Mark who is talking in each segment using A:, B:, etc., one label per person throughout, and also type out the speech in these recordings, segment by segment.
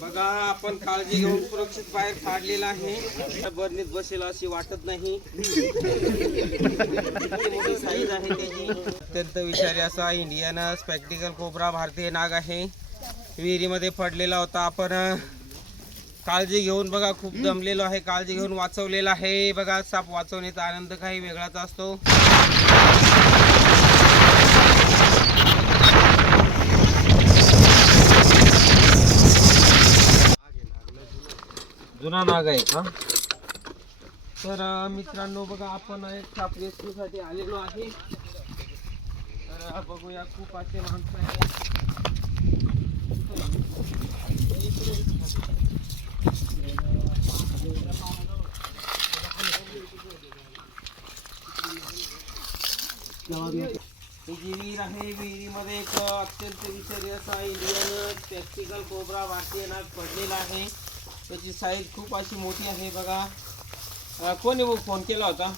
A: बघा आपण काळजी घेऊन सुरक्षित बाहेर काढलेला आहे. बरणीत बसेल अशी वाटत नाही. साईज आहे त्याची. अत्यंत विषारी असा इंडियन स्पेक्टिकल कोबरा भारतीय नाग आहे. विहिरीमध्ये पडलेला होता आपण. काळजी घेऊन बघा खूप जमलेलो आहे. काळजी घेऊन वाचवलेला आहे. बघा साप वाचवण्याचा आनंद काही वेगळाच असतो. जुना नाग आहे का? तर मित्रांनो बघा आपण एक साप रेस्क्यूसाठी आलेलो आहे. तर बघूया खूप असे माणसं आहेत. विहीर आहे विहिरीमध्ये एक अत्यंत विषारी असा इंडियन टॅक्टिकल कोबरा भारतीय नाग पडलेला आहे. त्याची साईज खूप अशी मोठी आहे बघा कोणी फोन केला होता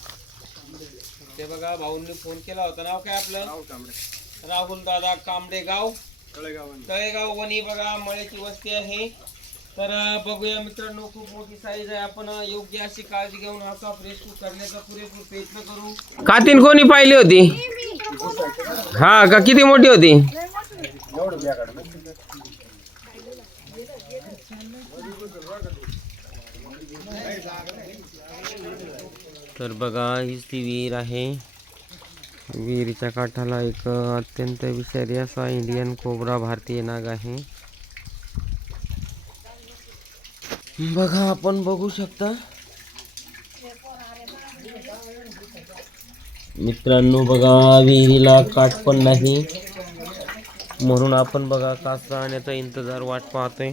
A: ते बघा भाऊंनी फोन केला होता नाव काय आपलं राहुल दादा कांबडे गाव तळेगाव वणी बघा मळ्याची वस्ती आहे तर बघूया मित्रांनो खूप मोठी साईज आहे आपण योग्य अशी काळजी घेऊन असा रेस्क्यू करण्याचा पुरेपूर प्रयत्न करू कातीन कोणी पाहिली होती हा का किती मोठी होती तर बघा हीच ती विहीर आहे. विहिरीच्या काठाला एक अत्यंत विषारी असा इंडियन कोबरा भारतीय नाग आहे. बघा आपण बघू शकता. मित्रांनो बघा विहिरीला काठ पण नाही. म्हणून आपण बघा कास राहण्याचा इंतजार वाट पाहतोय.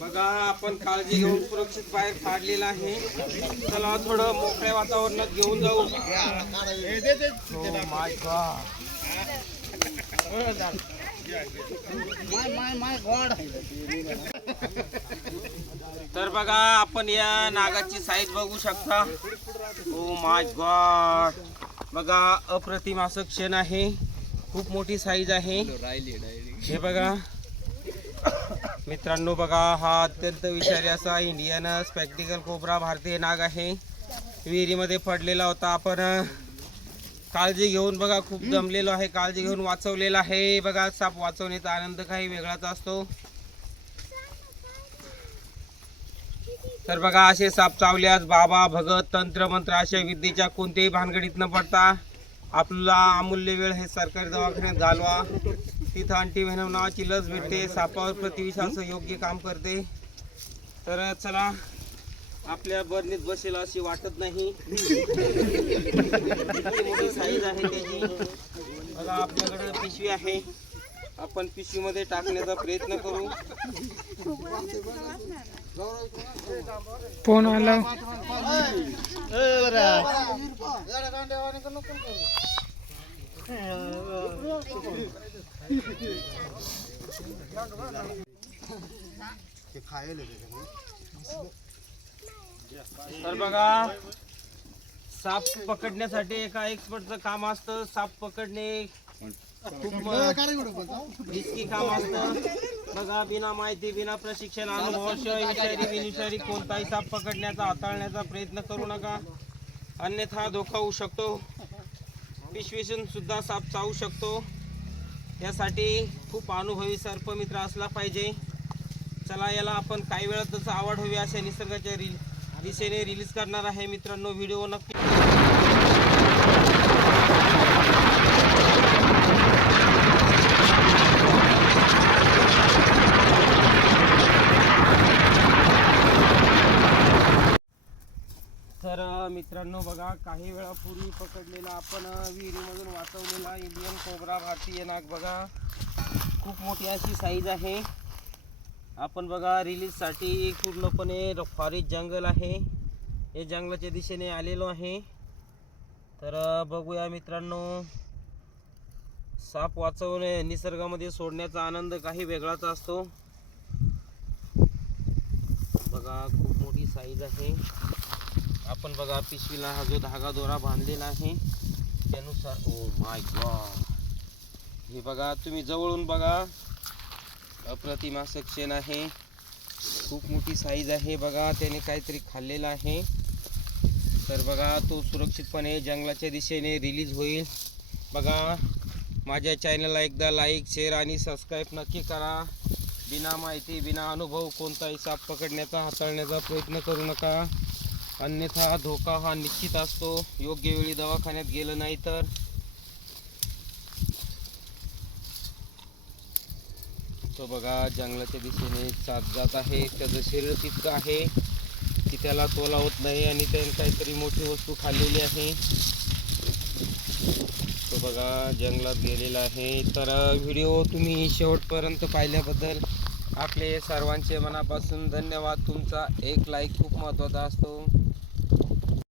A: बघा आपण काळजी घेऊन सुरक्षित बाहेर काढलेला आहे. चला थोडं मोकळ्या वातावरणात घेऊन जाऊ. my God. तर बघा आपण या नागाची साईज बघू शकता. Oh my god. बघा अप्रतिम असं क्षण आहे. खूप मोठी साईज आहे. हे बघा. मित्रांनो बघा हा अत्यंत विषारी असा इंडियन स्पेक्टिकल कोबरा भारतीय नाग आहे. विहिरीमध्ये पडलेला होता आपण. काळजी घेऊन बघा खूप दमलेलो आहे. काळजी घेऊन वाचवलेला आहे. बघा साप वाचवण्याचा आनंद काही वेगळाच असतो. तर बघा असे साप चावल्यास बाबा भगत तंत्र मंत्र अशा विद्येच्या कोणत्याही भानगडीत न पडता आपला अमूल्य वेळ हे सरकारी दवाखान्यात घालवा. तिथं अँटीव्हेनम नावाची लस भेटते. सापावर प्रतिविषाचं योग्य काम करते. तर चला आपल्या बरणीत बसेल अशी वाटत नाही. मोठी साईज आहे त्याची बघा आपल्याकडे पिशवी आहे. आपण पिशवीमध्ये टाकण्याचा प्रयत्न करू.
B: फोन आला.
A: तर बघा साप पकडण्यासाठी एका एक्सपर्टचं काम असतं. साप पकडणे खूप रिस्की काम असतं. बघा बिना माहिती बिना प्रशिक्षण अनुभवाशिवाय विषारी बिनविषारी कोणताही साप पकडण्याचा हाताळण्याचा प्रयत्न करू नका. अन्यथा धोका होऊ शकतो. पिशवीसून सुद्धा साप चावू शकतो. यासाठी खूप अनुभवी सर्पमित्र असला पाहिजे. चला याला आपण काही वेळातच आवड हवी अशा निसर्गाच्या रील दिशेने रिलीज करणार आहे मित्रांनो व्हिडिओ नक्की. तर मित्रांनो बघा काही वेळापूर्वी पकडलेला आपण विहिरीमधून वाचवलेला इंडियन कोबरा भारतीय नाग बघा. खूप मोठी अशी साईज आहे. आपण बघा रिलीजसाठी पूर्णपणे फॉरेस्ट जंगल आहे. हे जंगलाच्या दिशेने आलेलो आहे. तर बघूया मित्रांनो. साप वाचवणे निसर्गामध्ये सोडण्याचा आनंद काही वेगळाच असतो. बघा खूप मोठी साईज आहे. आपण बघा पिशवीला हा जो धागा दोरा बांधलेला आहे त्यानुसार ओ माय गॉड हे बघा तुम्ही जवळून बघा. अप्रतिम असं क्षण आहे. खूप मोठी साईज आहे. बघा त्याने काहीतरी खाल्लेलं आहे. तर बघा तो सुरक्षितपणे जंगलाच्या दिशेने रिलीज होईल. बघा माझ्या चॅनलला एकदा लाईक शेअर आणि सबस्क्राईब नक्की करा. बिना माहिती बिना अनुभव कोणताही साप पकडण्याचा हाताळण्याचा प्रयत्न करू नका. अन्यथा धोका हा निश्चित असतो. योग्य वेळी दवाखान्यात गेलं नाही तर. तो बघा जंगलाच्या दिशेने चात जात आहे. त्याचं शरीर तितकं आहे की त्याला तोला होत नाही आणि त्याने काहीतरी मोठी वस्तू खाल्लेली आहे. तो बघा जंगलात गेलेला आहे. तर व्हिडिओ तुम्ही शेवटपर्यंत पाहिल्याबद्दल आपले सर्वांचे मनापासून धन्यवाद. तुमचा एक लाईक खूप महत्त्वाचा असतो.